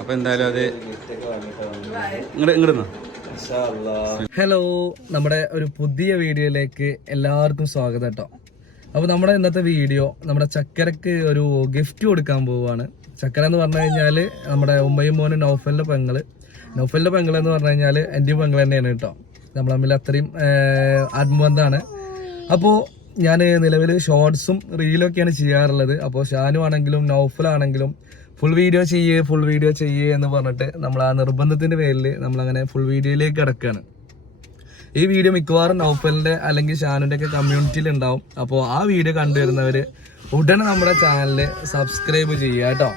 അപ്പൊ എന്തായാലും അത് ഇങ്ങോട്ട് ഹലോ നമ്മുടെ ഒരു പുതിയ വീഡിയോയിലേക്ക് എല്ലാവർക്കും സ്വാഗതം കേട്ടോ. അപ്പോൾ നമ്മുടെ ഇന്നത്തെ വീഡിയോ നമ്മുടെ ചക്കരക്ക് ഒരു ഗിഫ്റ്റ് കൊടുക്കാൻ പോവുകയാണ്. ചക്കര എന്ന് പറഞ്ഞു കഴിഞ്ഞാൽ നമ്മുടെ ഉമ്മയും മോനും നൗഫലിന്റെ പെങ്ങൾ. നൗഫലിന്റെ പെങ്ങൾ എന്ന് പറഞ്ഞു കഴിഞ്ഞാൽ എന്റെയും പെങ്ങൾ തന്നെയാണ് കേട്ടോ. നമ്മൾ തമ്മിൽ അത്രയും ആത്മബന്ധമാണ്. അപ്പോൾ ഞാൻ നിലവിൽ ഷോർട്സും റീലും ഒക്കെയാണ് ചെയ്യാറുള്ളത്. അപ്പോൾ ഷാനു ആണെങ്കിലും നൗഫലാണെങ്കിലും ഫുൾ വീഡിയോ ചെയ്യേ ഫുൾ വീഡിയോ ചെയ്യേ എന്ന് പറഞ്ഞിട്ട് നമ്മൾ ആ നിർബന്ധത്തിന്റെ പേരിൽ നമ്മൾ അങ്ങനെ ഫുൾ വീഡിയോയിലേക്ക് കിടക്കുകയാണ് ഈ വീഡിയോ മിക്കവാറും നൗഫലിന്റെ അല്ലെങ്കിൽ ഷാനുന്റെ ഒക്കെ കമ്മ്യൂണിറ്റിയിൽ ഉണ്ടാവും. അപ്പോൾ ആ വീഡിയോ കണ്ടുവരുന്നവര് ഉടനെ നമ്മുടെ ചാനലിൽ സബ്സ്ക്രൈബ് ചെയ്യുക കേട്ടോ.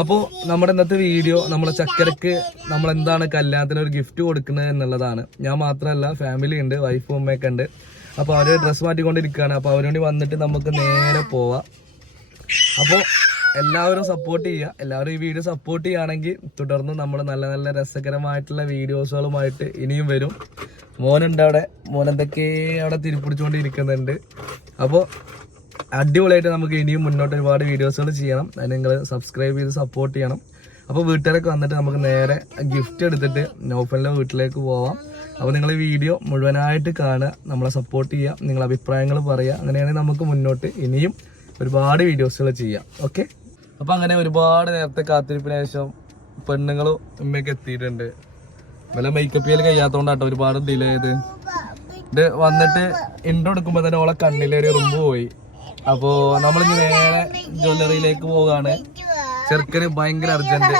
അപ്പോൾ നമ്മുടെ ഇന്നത്തെ വീഡിയോ നമ്മളെ ചക്കരക്ക് നമ്മൾ എന്താണ് കല്യാണത്തിന് ഒരു ഗിഫ്റ്റ് കൊടുക്കുന്നത് എന്നുള്ളതാണ്. ഞാൻ മാത്രമല്ല ഫാമിലി ഉണ്ട് വൈഫും ഉമ്മയൊക്കെ ഉണ്ട്. അപ്പോൾ അവർ ഡ്രസ്സ് മാറ്റിക്കൊണ്ടിരിക്കുകയാണ്. അപ്പോൾ അവരോട് വന്നിട്ട് നമുക്ക് നേരെ പോവാം. അപ്പോൾ എല്ലാവരും സപ്പോർട്ട് ചെയ്യുക. എല്ലാവരും ഈ വീഡിയോ സപ്പോർട്ട് ചെയ്യുകയാണെങ്കിൽ തുടർന്ന് നമ്മൾ നല്ല നല്ല രസകരമായിട്ടുള്ള വീഡിയോസുകളുമായിട്ട് ഇനിയും വരും. മോനുണ്ട് അവിടെ. മോൻ എന്തൊക്കെ അവിടെ തിരിപ്പിടിച്ചുകൊണ്ടിരിക്കുന്നുണ്ട്. അപ്പോൾ അടിപൊളിയായിട്ട് നമുക്ക് ഇനിയും മുന്നോട്ട് ഒരുപാട് വീഡിയോസുകൾ ചെയ്യണം. അതിന് നിങ്ങൾ സബ്സ്ക്രൈബ് ചെയ്ത് സപ്പോർട്ട് ചെയ്യണം. അപ്പോൾ വീട്ടുകാരൊക്കെ വന്നിട്ട് നമുക്ക് നേരെ ഗിഫ്റ്റ് എടുത്തിട്ട് നോഫലിന്റെ വീട്ടിലേക്ക് പോവാം. അപ്പോൾ നിങ്ങൾ ഈ വീഡിയോ മുഴുവനായിട്ട് കാണുക. നമ്മളെ സപ്പോർട്ട് ചെയ്യുക. നിങ്ങളുടെ അഭിപ്രായങ്ങൾ പറയുക. അങ്ങനെയാണെങ്കിൽ നമുക്ക് മുന്നോട്ട് ഇനിയും ഒരുപാട് വീഡിയോസുകൾ ചെയ്യാം. ഓക്കെ അപ്പൊ അങ്ങനെ ഒരുപാട് നേരത്തെ കാത്തിരിപ്പിന് ശേഷം പെണ്ണുങ്ങളും ഉമ്മയൊക്കെ എത്തിയിട്ടുണ്ട്. വല്ല മേക്കപ്പ് ചെയ്യൽ ഒരുപാട് ഡിലേ ചെയ്ത് ഇത് വന്നിട്ട് ഇൻട്രോ എടുക്കുമ്പോ തന്നെ ഓളെ കണ്ണിലൊരു റുമ്പ് പോയി. അപ്പോ നമ്മളിനി നേരെ ജ്വല്ലറിയിലേക്ക് പോവാണ് ചെറുക്കന് ഭയങ്കര അർജന്റ്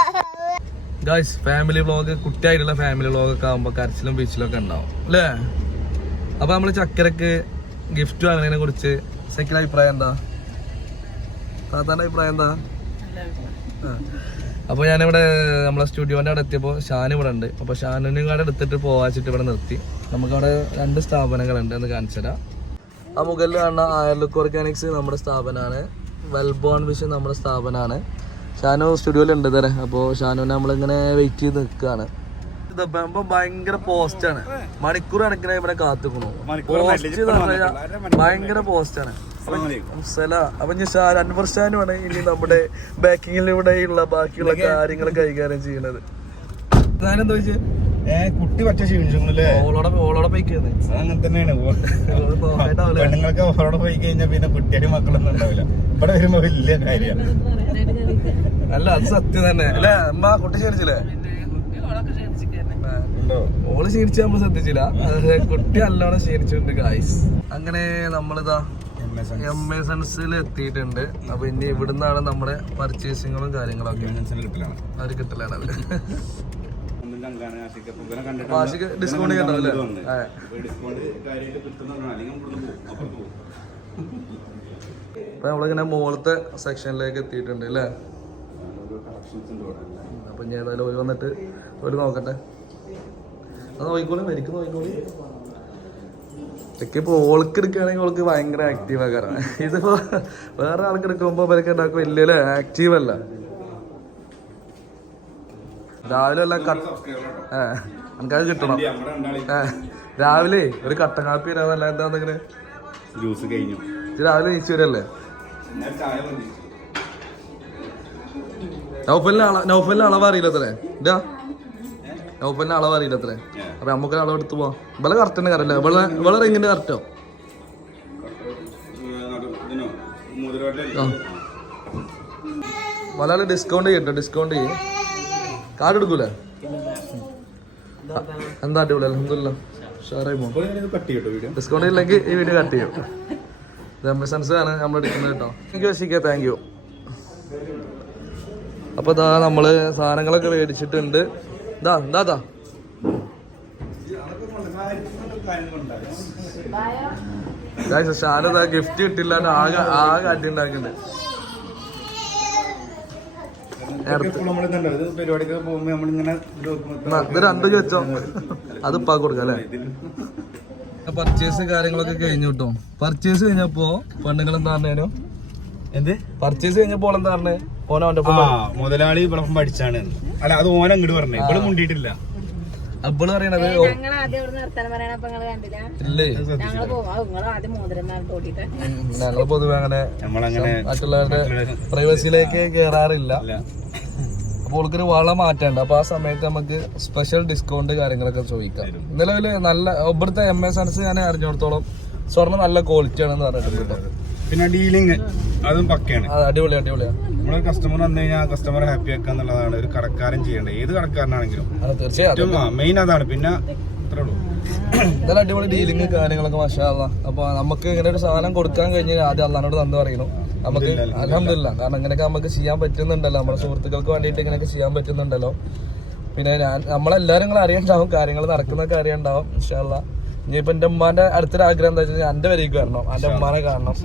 ഗായ്സ് ഫാമിലി വ്ളോഗ് കുട്ടിയായിട്ടുള്ള ഫാമിലി വ്ളോഗ് ഒക്കെ ആകുമ്പോ കരച്ചിലും ബീച്ചിലും ഒക്കെ ഉണ്ടാവും. അല്ലേ? അപ്പൊ നമ്മൾ ചക്കരക്ക് ഗിഫ്റ്റ് വാങ്ങുന്നതിനെ കുറിച്ച് സെക്കൻഡ് അഭിപ്രായം എന്താ? താത്താന്റെ അഭിപ്രായം എന്താ? ആ. അപ്പൊ ഞാനിവിടെ നമ്മളെ സ്റ്റുഡിയോന്റെ അവിടെ എത്തിയപ്പോ ഷാൻ ഇവിടെ ഉണ്ട്. അപ്പൊ ഷാനിനും കൂടെ എടുത്തിട്ട് പോവാച്ചിട്ട് ഇവിടെ നിർത്തി. നമുക്കവിടെ രണ്ട് സ്ഥാപനങ്ങളുണ്ട് എന്ന് കാണിച്ചുതരാം ആ മുകളിൽ കാണുന്ന ആയർലുക്ക് ഓർഗാനിക്സ് നമ്മുടെ സ്ഥാപനമാണ് വെൽബോൺ വിഷൻ നമ്മുടെ സ്ഥാപനമാണ് ഷാനു സ്റ്റുഡിയോയിലുണ്ട് തരാം അപ്പോൾ ഷാനുവിനെ നമ്മളിങ്ങനെ വെയിറ്റ് ചെയ്ത് നിൽക്കുകയാണ് ഇതപ്പം ഭയങ്കര പോസ്റ്റാണ് മണിക്കൂർ കണക്കിനായി ഇവിടെ കാത്തുക്കണു. പോസ്റ്റ് ഭയങ്കര പോസ്റ്റാണ് അപ്പൊ ഞാൻ ഷാ അൻവർ ഷാനുമാണ് ഇനി നമ്മുടെ ബാക്കിങ്ങിലൂടെയുള്ള ബാക്കിയുള്ള കാര്യങ്ങൾ കൈകാര്യം ചെയ്യുന്നത് ഞാനെന്താ ഏ കുട്ടി പറ്റ ക്ഷീണിച്ചല്ലേ ഓളോടെ ഓളോടെ അങ്ങനെ തന്നെയാണ്. പെണ്ണുങ്ങൾക്ക് അവരോട് പോയി കഴിഞ്ഞാൽ പിന്നെ കുട്ടിയുടെ മക്കളൊന്നും ഉണ്ടാവില്ല. ഇവിടെ വരുമ്പോ വലിയ കാര്യമാണ് അല്ല അത് സത്യം തന്നെ. അല്ലേ അമ്മ കുട്ടി ക്ഷീണിച്ചില്ലേ? ഓൾ ക്ഷീണിച്ച നമ്മൾ ശ്രദ്ധിച്ചില്ല. കുട്ടി നല്ലോണം ക്ഷീണിച്ചിട്ടുണ്ട് ഗായ്സ് അങ്ങനെ നമ്മളിതാ എം എ സെൻസിൽ എത്തിയിട്ടുണ്ട്. അപ്പൊ ഇനി ഇവിടുന്നാണ് നമ്മുടെ പർച്ചേസിങ്ങും കാര്യങ്ങളൊക്കെ. അവർ കിട്ടലാണ് അവർ. ഡിസ്കൗണ്ട് അപ്പൊ നമ്മളിങ്ങനെ മുകളത്തെ സെക്ഷനിലേക്ക് എത്തിയിട്ടുണ്ട് അല്ലേ? അപ്പൊ ഞാൻ ഏതായാലും ഒരു വന്നിട്ട് ഒരു നോക്കട്ടെ. അത് നോക്കിക്കോളി മരിക്കും നോക്കിക്കോളി. ഇതൊക്കെ ഇപ്പൊ ഓൾക്ക് എടുക്കുകയാണെങ്കിൽ ഓൾക്ക് ഭയങ്കര ആക്റ്റീവ് ആക്കാറാണ് ഇതിപ്പോ വേറെ ആൾക്ക് എടുക്കുമ്പോ ഇവരൊക്കെ ഉണ്ടാക്കും വലിയ ആക്റ്റീവ് അല്ല. രാവിലെ അല്ല കട്ട് ഏ എനിക്കത് കിട്ടണം. രാവിലെ ഒരു കട്ടൻ കാപ്പി എന്താ എന്താന്നിങ്ങനെ ജ്യൂസ് കഴിഞ്ഞു. രാവിലെ നീച്ചു വരല്ലേ? നൗഫലിന്റെ അള നൗഫലിന് അളവ് തന്നെ ഇതാ. നൗഫലിന് അളവ് അറിയില്ലത്രേ. അപ്പൊ നമുക്ക് അളവ് എടുത്തു പോവാം. ഇവളെ കറക്റ്റ് കറല്ല ഇവളെ ഇവളെ റിങ്ങിന്റെ കറക്റ്റോ മലയാളി ഡിസ്കൗണ്ട് ചെയ്യട്ടോ ഡിസ്കൗണ്ട് ചെയ്യും. കാർഡ് എടുക്കൂലേ? എന്താ അടിപൊളി അലഹമില്ല ഡിസ്കൗണ്ട് ഇല്ലെങ്കിൽ ഈ വീഡിയോ കട്ട് ചെയ്യും. റെമിസൻസ് ആണ് നമ്മൾ എടുക്കുന്നത് കേട്ടോ. താങ്ക് യു ശിക്ക താങ്ക് യു അപ്പൊ ഇതാ നമ്മൾ സാധനങ്ങളൊക്കെ മേടിച്ചിട്ടുണ്ട്. ഇതാ ഇതാ ഇതാ ഷാനത ഗിഫ്റ്റ് കിട്ടില്ല ആകെ ആകെ അടി ഉണ്ടാക്കുന്നുണ്ട് ഇത് രണ്ടും ചോദിച്ചോ അത് ഇപ്പാ കൊടുക്കാം അല്ലേ? പർച്ചേസ് കാര്യങ്ങളൊക്കെ കഴിഞ്ഞു കേട്ടോ. പർച്ചേസ് കഴിഞ്ഞപ്പോ പെണ്ണുങ്ങൾ എന്താ പറഞ്ഞേനു? എന്ത്? പർച്ചേസ് കഴിഞ്ഞപ്പോൾ എന്താ പറഞ്ഞേ? ഓന അവന്റെ ആ മുതലാളി ഇവിടെ പഠിച്ചാണ് അല്ല അത് ഓന അങ്ങോട്ട് പറഞ്ഞേ. ഇവിടെ മുണ്ടിയിട്ടില്ല. അപ്പോൾ പറയണത് ഓ, ഞങ്ങൾ ആദ്യം നിർത്താൻ നിങ്ങൾ കണ്ടില്ല. ഇല്ലേ? ഞങ്ങൾ പോവാ. നിങ്ങൾ ആദ്യം ഞങ്ങൾ പൊതുവെ അങ്ങനെ നമ്മളങ്ങനെ മറ്റുള്ളവരുടെ പ്രൈവസിയിലേക്ക് കേറാറില്ല. ഇല്ല. അപ്പോൾ ഓൾക്കൊരു വള മാറ്റേണ്ട അപ്പൊ ആ സമയത്ത് നമുക്ക് സ്പെഷ്യൽ ഡിസ്കൗണ്ട് കാര്യങ്ങളൊക്കെ ചോദിക്കാം. നിലവിൽ നല്ല ഇവിടുത്തെ എം എസ് എൻസ് ഞാൻ അറിഞ്ഞിടത്തോളം സ്വർണം നല്ല ക്വാളിറ്റി ആണെന്ന് പറഞ്ഞിട്ടുണ്ട് കേട്ടോ. പിന്നെ ഡീലിങ് അതും പക്കയാണ്. അടിപൊളി അടിപൊളിയാണ് നമ്മളൊരു കസ്റ്റമർ വന്നു കഴിഞ്ഞാൽ കസ്റ്റമർ ഹാപ്പി ആക്കുക എന്നുള്ളതാണ് ഒരു കടക്കാരൻ ചെയ്യേണ്ടത്. ഏത് കടക്കാരനാണെങ്കിലും. അത് തീർച്ചയായും. ഏറ്റവും മെയിൻ അതാണ്. പിന്നെ അത്രേ ഉള്ളൂ. എന്തായാലും അടിപൊളി ഡീലിങ് കാര്യങ്ങളൊക്കെ മഷാല്ല അപ്പൊ നമുക്ക് ഇങ്ങനെ ഒരു സാധനം കൊടുക്കാൻ കഴിഞ്ഞാൽ ആദ്യം അള്ളഹാനോട് തന്നു പറയുന്നു നമുക്ക് അലഹമില്ല കാരണം ഇങ്ങനെയൊക്കെ നമുക്ക് ചെയ്യാൻ പറ്റുന്നുണ്ടല്ലോ. നമ്മുടെ സുഹൃത്തുക്കൾക്ക് വേണ്ടിയിട്ട് ഇങ്ങനെയൊക്കെ ചെയ്യാൻ പറ്റുന്നുണ്ടല്ലോ. പിന്നെ ഞാൻ നമ്മളെല്ലാരും നിങ്ങൾ അറിയണ്ടാവും. കാര്യങ്ങൾ നടക്കുന്നൊക്കെ അറിയണ്ടാവും ഇൻഷാല്ല ഇനിയിപ്പോ എന്റെ ഉമ്മാന്റെ അടുത്തൊരു ആഗ്രഹം എന്താ വെച്ചാൽ എന്റെ വരേക്ക് വരണം. എന്റെ ഉമ്മാനെ കാണണം.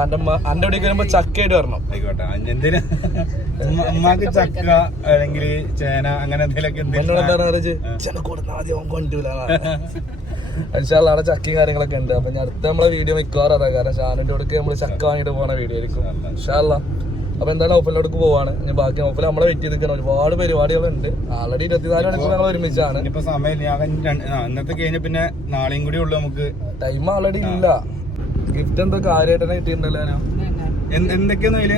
എന്റെ ഉമ്മ എന്റെ ഇവിടേക്ക് വരുമ്പോ ചക്കയായിട്ട് വരണം. ആയിക്കോട്ടെ. എന്തിനാ? അമ്മയ്ക്ക് ചക്ക അല്ലെങ്കിൽ ചേന അങ്ങനെ എന്തെങ്കിലുമൊക്കെ എന്നോട് എന്താ എന്തെങ്കിലും പറയുക ചില കൊടുന്ന ആദ്യം അവൻ കൊണ്ടുപോല ഇൻഷാല്ല അവിടെ ചക്കയും കാര്യങ്ങളൊക്കെ ഉണ്ട്. അപ്പൊ ഞാൻ അടുത്ത നമ്മളെ വീഡിയോ മിക്കവാറും കാരണം ഷാനിന്റെ അടുക്ക് നമ്മൾ ചക്ക വാങ്ങിട്ട് പോണ വീഡിയോ ആയിരിക്കും. ഇൻഷാല്ല അപ്പൊ എന്തായാലും ഓഫലിലോട്ട് പോവാണ്. ഞാൻ ബാക്കി ഓഫിൽ നമ്മളെ വെയിറ്റ് ചെയ്ത് നിൽക്കണം ഒരുപാട് പരിപാടികളുണ്ട്. ആൾറെഡി ഇരുപത്തിനാല് മണിക്കൂർ ഞങ്ങൾ ഒരുമിച്ചാണ്. ഇപ്പൊ സമയം ഇന്നത്തെ കഴിഞ്ഞ പിന്നെ നാളെയും കൂടി ഉള്ളു നമുക്ക്. ടൈം ആൾറെഡി ഇല്ല. ഗിഫ്റ്റ് എന്തോ കാര്യമായിട്ട് തന്നെ കിട്ടിയിട്ടുണ്ടല്ലോ എന്തൊക്കെയാന്ന് അതിൽ?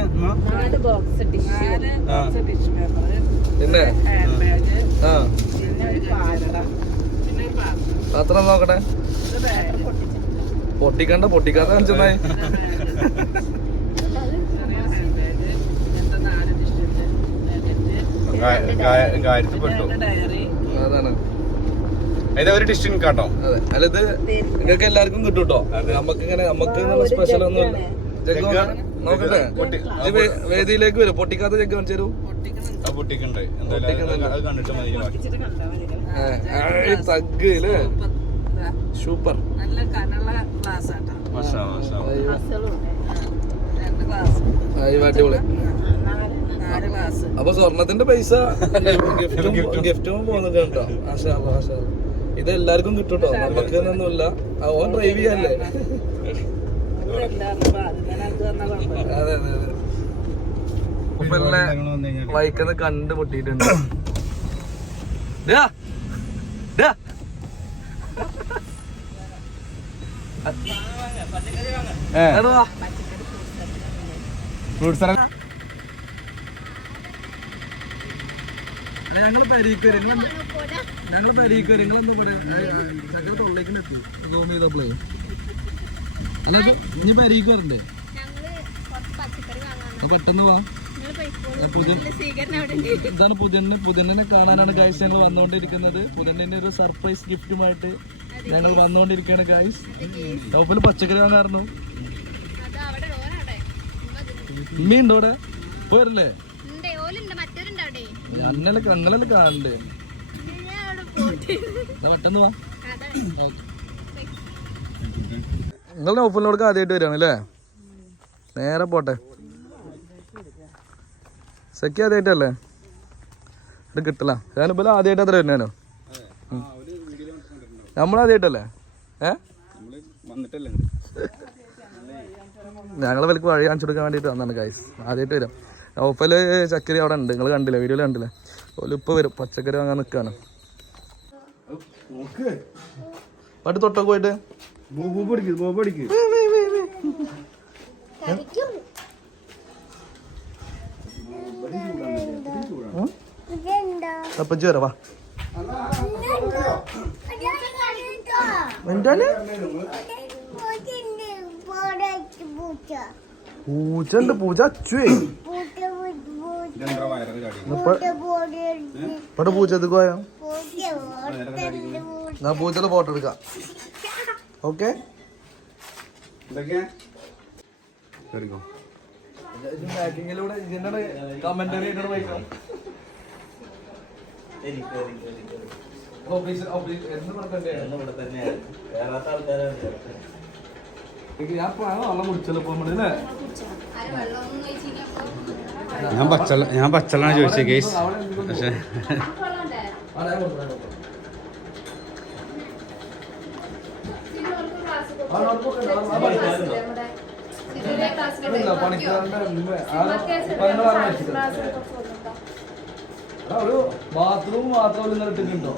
ബോക്സ് ടിഷ്യൂ ആ. പിന്നെ? പാത്രം. നോക്കട്ടെ? പൊട്ടിക്കണ്ട പൊട്ടിക്കാത്ത കാണിച്ചെന്നായി ഗാ- ഗാ- ഗായത്രി പെട്ടു അതാണ്. ഏതാ ഒരു ഡിസ്റ്റിൻ കാട്ടോ അല്ല ഇത് നിങ്ങൾക്ക് എല്ലാവർക്കും കിട്ടും കേട്ടോ നമുക്ക് ഇങ്ങനെ നമുക്ക് സ്പെഷ്യൽ ഒന്നും ജഗ് നോക്കട്ടെ. വേദിയിലേക്ക് വരും. പൊട്ടിക്കാത്ത ജഗ് കാണിച്ചു തരൂ. പൊട്ടിക്കണ്ടേ പൊട്ടിക്കുണ്ട് എന്തായാലും അത് കണ്ടിട്ട് മതി. ബാക്കി. തഗ് അല്ലേ സൂപ്പർ. നല്ല കനുള്ള ഗ്ലാസ് ആട്ടോ മാഷാ, മാഷാ. രണ്ട് ഗ്ലാസ്. അടിപൊളി. അപ്പൊ സ്വർണത്തിന്റെ പൈസ ഗിഫ്റ്റും പോകുന്നത് കേട്ടോ ആശാ ആശാ ഇത് എല്ലാവർക്കും കിട്ടും. കേട്ടോ നമുക്ക് ഒന്നുമില്ല. ഓൻ ഡ്രൈവ് ചെയ്യാല്ലേ? അതെ അതെ അതെ വൈക്കുന്ന കണ്ട് പൊട്ടിയിട്ടുണ്ട്. ദാ, ദാ. ഏ, അങ്ങട് ഫ്രൂട്ട്സ് ഞങ്ങൾ പെരീക്ക് വരും. നിങ്ങൾ ഞങ്ങൾ പെരീക്ക് വരും. നിങ്ങളെന്താ പറയാ? ചക്കര തൊള്ളേക്ക് എത്തി. സൂം ചെയ്തപ്പോഴേ അല്ല ഇനി പെരീക്ക് വരണ്ടേ? പെട്ടെന്ന് വാ. പുതിയ ഇതാണ് പുതിയണ്ണ പുതിയണ്ണനെ കാണാനാണ് ഗൈസ് ഞങ്ങൾ വന്നുകൊണ്ടിരിക്കുന്നത്. പുതിനെ ഒരു സർപ്രൈസ് ഗിഫ്റ്റുമായിട്ട് ഞങ്ങൾ വന്നുകൊണ്ടിരിക്കുകയാണ് ഗൈസ് ടോപ്പിൽ പച്ചക്കറി വാങ്ങാറുണ്ടോ ഉമ്മയുണ്ടോ ഇവിടെ പോരല്ലേ അന്നലെ നിങ്ങൾ ഓപ്പണിലോട് ആദ്യമായിട്ട് വരികയാണ് അല്ലേ? നേരെ പോട്ടെ. സെക്കി ആദ്യമായിട്ടല്ലേ ഇത് കിട്ടില്ല ഞാനിപ്പോൾ ആദ്യമായിട്ട് അത്ര വരുന്നേനോ നമ്മളാദ്യമായിട്ടല്ലേ ഏ? ഞങ്ങളെ വിലക്ക് വഴി കാണിച്ചു കൊടുക്കാൻ വേണ്ടിയിട്ട് വന്നാണ് ഗൈസ് ആദ്യമായിട്ട് വരാം. ഓപ്പൽ ചക്കരി അവിടെ ഉണ്ട്. നിങ്ങൾ കണ്ടില്ല? വീഡിയോയിൽ കണ്ടില്ല? ഓൽ ഇപ്പൊ വരും. പച്ചക്കറി വാങ്ങാൻ നിക്കാണ്. പാട്ട് തൊട്ടൊക്കെ പോയിട്ട്? എന്താണ്? പൂച്ച ഉണ്ട് പൂച്ച അച്ചുവേ. ഇവിടെ പൂച്ച എതുക്ക് പോയോ? ഞാൻ പൂച്ചയുടെ ഫോട്ടോ എടുക്കാം. ഓക്കെ? ഞാൻ വെള്ളം കുടിച്ചല്ലോ ഇപ്പൊ നമ്മൾ? ഞാൻ പച്ചള്ള ഞാൻ പച്ചള്ളാണ് ചോദിച്ചത് കേസ് പക്ഷേ ഒരു ബാത്റൂം ഇന്നലെ ഇട്ടിട്ടുണ്ടോ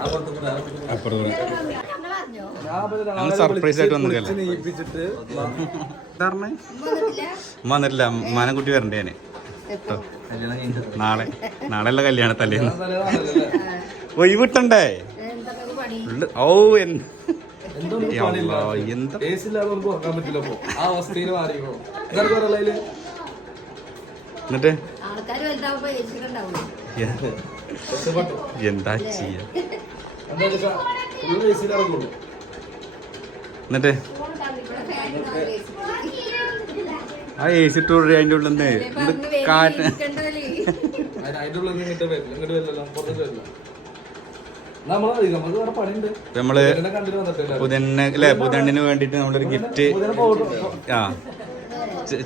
അപ്പുറത്ത് ഞാൻ സർപ്രൈസ് ആയിട്ട് വന്നിട്ടില്ല. മാനം കുട്ടി വരണ്ടേ നാളെ. നാളെ നാളെ കല്യാണ കല്യാണത്തല്ലേ ഒഴിവിട്ടണ്ടേ? ഓ എന്ത്? എന്നിട്ട്? എന്താ ചെയ്യാ? ഫുള്ള് എ ഇറങ്ങുള്ളൂ. എന്നിട്ട്? ആ എ സി ടൂർ അതിന്റെ ഉള്ളിൽ നിന്ന് കാറ്റ് നമ്മളെ പുതന്നെ അല്ലെ? പുതണ്ണിന് വേണ്ടിട്ട് നമ്മളൊരു ഗിഫ്റ്റ് ആ.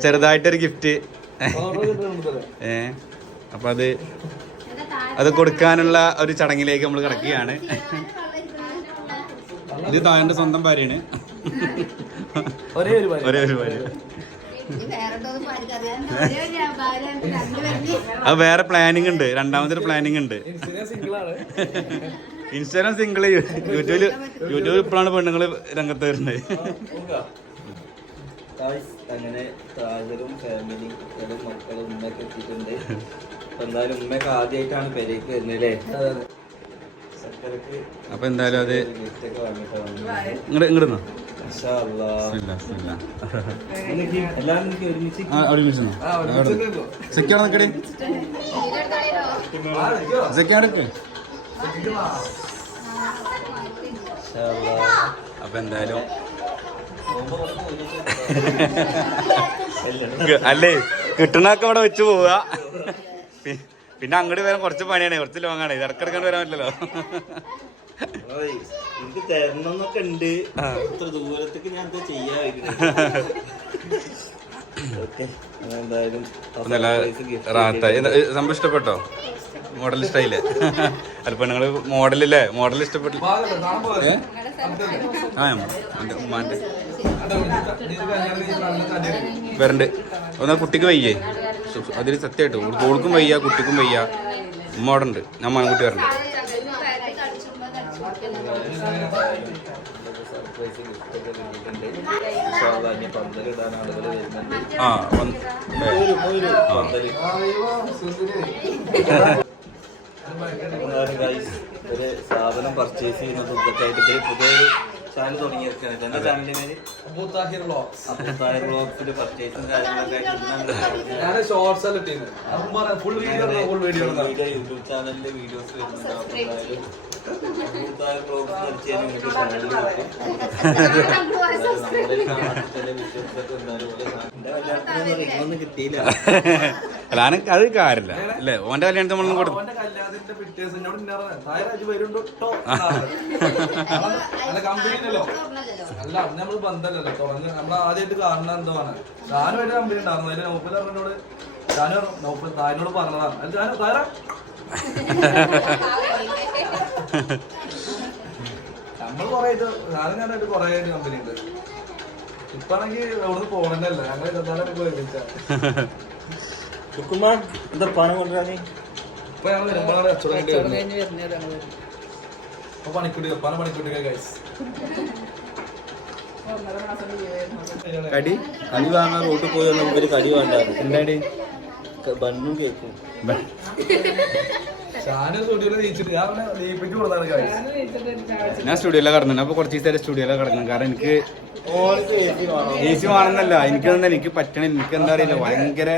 ചെറുതായിട്ടൊരു ഗിഫ്റ്റ് ഏ. അപ്പൊ അത് അത് കൊടുക്കാനുള്ള ഒരു ചടങ്ങിലേക്ക് നമ്മൾ കിടക്കുകയാണ്. ഇത് താഴെ സ്വന്തം ഭാര്യയാണ്. ഒരേ ഒരു പണി ഒരേ ഒരു ഭാര്യ. അത് വേറെ പ്ലാനിങ് ഉണ്ട്. രണ്ടാമതൊരു പ്ലാനിങ് ഉണ്ട്. ഇൻസ്റ്റാഗ്രാം സിംഗിൾ യൂട്യൂബിൽ യൂട്യൂബിൽ ഇപ്പോഴാണ് പെണ്ണുങ്ങൾ രംഗത്ത് വരുന്നത്. അങ്ങനെ താജറും ഫാമിലി മക്കളും ഉമ്മയൊക്കെ എത്തിയിട്ടുണ്ട്. എന്തായാലും ഉമ്മയൊക്കെ ആദ്യമായിട്ടാണ് പെരേക്ക് വരുന്നത് അല്ലേ? അപ്പൊ എന്തായാലും അത് ഇങ്ങോട്ട് ഇങ്ങോട്ട് അവിടെ. സെക്കാണ് നിക്കടേ സെക്കാണ്. അപ്പൊ എന്തായാലും അല്ലേ കിട്ടണൊക്കെ ഇവിടെ വെച്ച് പോവുക പിന്നെ അങ്ങോട്ട് വരാൻ കുറച്ച് പണിയാണ്. കുറച്ച് ലോങ്ങാണ് ഇത് ഇടക്കിടക്കാണ്ട് വരാൻ പറ്റില്ലല്ലോ. എനിക്ക് തരണമെന്നൊക്കെ ഉണ്ട്. ഇത്ര ദൂരത്തേക്ക് ഞാൻ എന്താ ചെയ്യാ? സംഭവം ഇഷ്ടപ്പെട്ടോ? മോഡൽ ഇഷ്ടായില്ലേ അല്പം നിങ്ങൾ മോഡലില്ലേ മോഡൽ ഇഷ്ടപ്പെട്ടു? ആ എന്റെ ഉമ്മാന്റെ. വരണ്ട്. ഒന്ന് കുട്ടിക്ക് വയ്യേ. അതിൽ സത്യമായിട്ട്. ഓൾക്കും വയ്യ കുട്ടിക്കും വയ്യ. ഉമ്മ അവിടെ ഉണ്ട് ഞാൻ മണക്കുട്ടി വരണ്ട് ആ ഒരു സാധനം പർച്ചേസ് ചെയ്യുന്ന സുഖത്തായിട്ട് പുതിയൊരു ചാനൽ ചാനലിന്റെ പേര് അപ്പത്തായ ബ്ലോഗ്സിൽ പർച്ചേസും കാര്യങ്ങളൊക്കെ ഷോർട്സ് എല്ലാം full video full video video YouTube ചാനലിന്റെ വീഡിയോസ് വരുന്നുണ്ട്. അല്ല അനക്ക് അത് കാര്യമില്ല. അല്ലേ? ഓന്റെ കല്യാണത്തിന് നമ്മളൊന്നും കൊടുത്തു? അല്ല നമ്മൾ ബന്ധമല്ലല്ലോ. തുടങ്ങി നമ്മൾ ആദ്യമായിട്ട് കാണുന്ന എന്താണ് ഞാനും ഒരു കമ്പനി ഉണ്ടായിരുന്നു അതിന്റെ നൗഫൽ പറഞ്ഞോട് ഞാനും നൗഫൽ താനോട് പറഞ്ഞതാണ്. അല്ല താര നമ്മൾ കൊറേ ഞാനും കണ്ടിട്ട് കൊറേ കമ്പനി ഉണ്ട്. ഇപ്പാണെങ്കിൽ അവിടുന്ന് പോകണല്ലേ ഞങ്ങൾ ഇരുപത്തിനാലൊക്കെ ഒരുമിച്ചാ കുക്കുമാർ എന്താ പണം കൊണ്ടുവരാനേ ഇപ്പൊ ഞങ്ങൾ വരുമ്പോഴാണ് കച്ചവടം വേണ്ടി വരുന്നത്. കഴിഞ്ഞ് വരുന്നത് ഞങ്ങൾ. അപ്പൊ പണിക്കുട്ടി പല പണിക്കുട്ടികൾ ഗൈസ് ഒന്നര മാസം കടി? കടി വാങ്ങാൻ റോട്ടിൽ പോയി മുമ്പിൽ കടി വേണ്ടായിരുന്നു എന്താടി? ബണ്ണും കേക്കും. ഞാൻ കടന്നു സ്റ്റുഡിയോയിലാണ് കിടന്നത്. അപ്പൊ കുറച്ച് ദിവസം സ്റ്റുഡിയോയിലാണ് കിടക്കുന്നത്. കാരണം എനിക്ക് എ സി വേണമെന്നല്ല. എനിക്കൊന്നും എനിക്ക് പറ്റണ എനിക്ക് എന്താ അറിയില്ല. ഭയങ്കര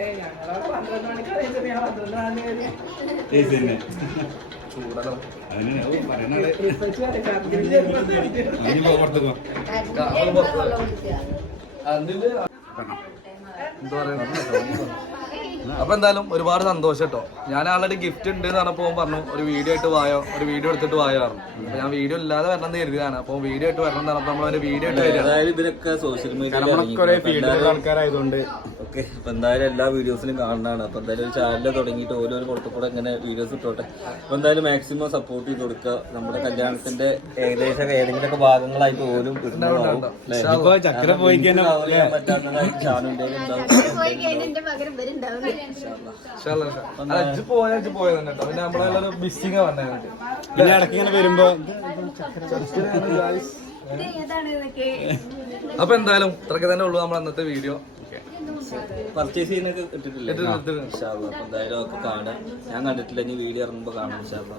ഏ എനിക്ക് ഞങ്ങളവിടെ പന്ത്രണ്ട് എന്താ അപ്പൊ എന്തായാലും ഒരുപാട് സന്തോഷം കേട്ടോ. ഞാൻ ആളുടെ ഗിഫ്റ്റ് ഉണ്ട് എന്ന് പറഞ്ഞപ്പോ പറഞ്ഞു ഒരു വീഡിയോ ആയിട്ട് വായോ? ഒരു വീഡിയോ എടുത്തിട്ട് വായോ പറഞ്ഞു. അപ്പൊ ഞാൻ വീഡിയോ ഇല്ലാതെ വരണം എന്ന് കരുതിയതാണ്. അപ്പൊ വീഡിയോ ആയിട്ട് വരണം എന്ന് പറഞ്ഞപ്പോ നമ്മൾ ഒരു വീഡിയോ ആയിട്ട് വരിക അതായത് ഇവരൊക്കെ സോഷ്യൽ മീഡിയ ആൾക്കാരായതുകൊണ്ട് ഓക്കെ അപ്പൊ എന്തായാലും എല്ലാ വീഡിയോസിലും കാണുന്നതാണ്. അപ്പൊ എന്തായാലും ഒരു ചാനൽ തുടങ്ങിയിട്ട് ഓരോരോ പുറത്തുകൂടെ ഇങ്ങനെ വീഡിയോസ് ഇട്ടോട്ടെ. അപ്പൊ എന്തായാലും മാക്സിമം സപ്പോർട്ട് ചെയ്ത് കൊടുക്കുക. നമ്മുടെ കല്യാണത്തിന്റെ ഏകദേശം ഏതെങ്കിലുമൊക്കെ ഭാഗങ്ങളായിട്ട് പോലും ഇടുന്നതാവും. പിന്നെ ഇടയ്ക്ക് ഇങ്ങനെ വരുമ്പോ അപ്പൊ എന്തായാലും ഇത്രയൊക്കെ തന്നെ ഉള്ളൂ നമ്മൾ അന്നത്തെ വീഡിയോ പർച്ചേസ് ചെയ്യുന്നൊക്കെ ഇട്ടിട്ടില്ല ഇൻഷാ അല്ലാ. അപ്പൊ എന്തായാലും ഒക്കെ കാണാം ഞാൻ കണ്ടിട്ടില്ല ഇനി വീഡിയോ ഇറങ്ങുമ്പോ കാണാം ഇൻഷാ അല്ലാ.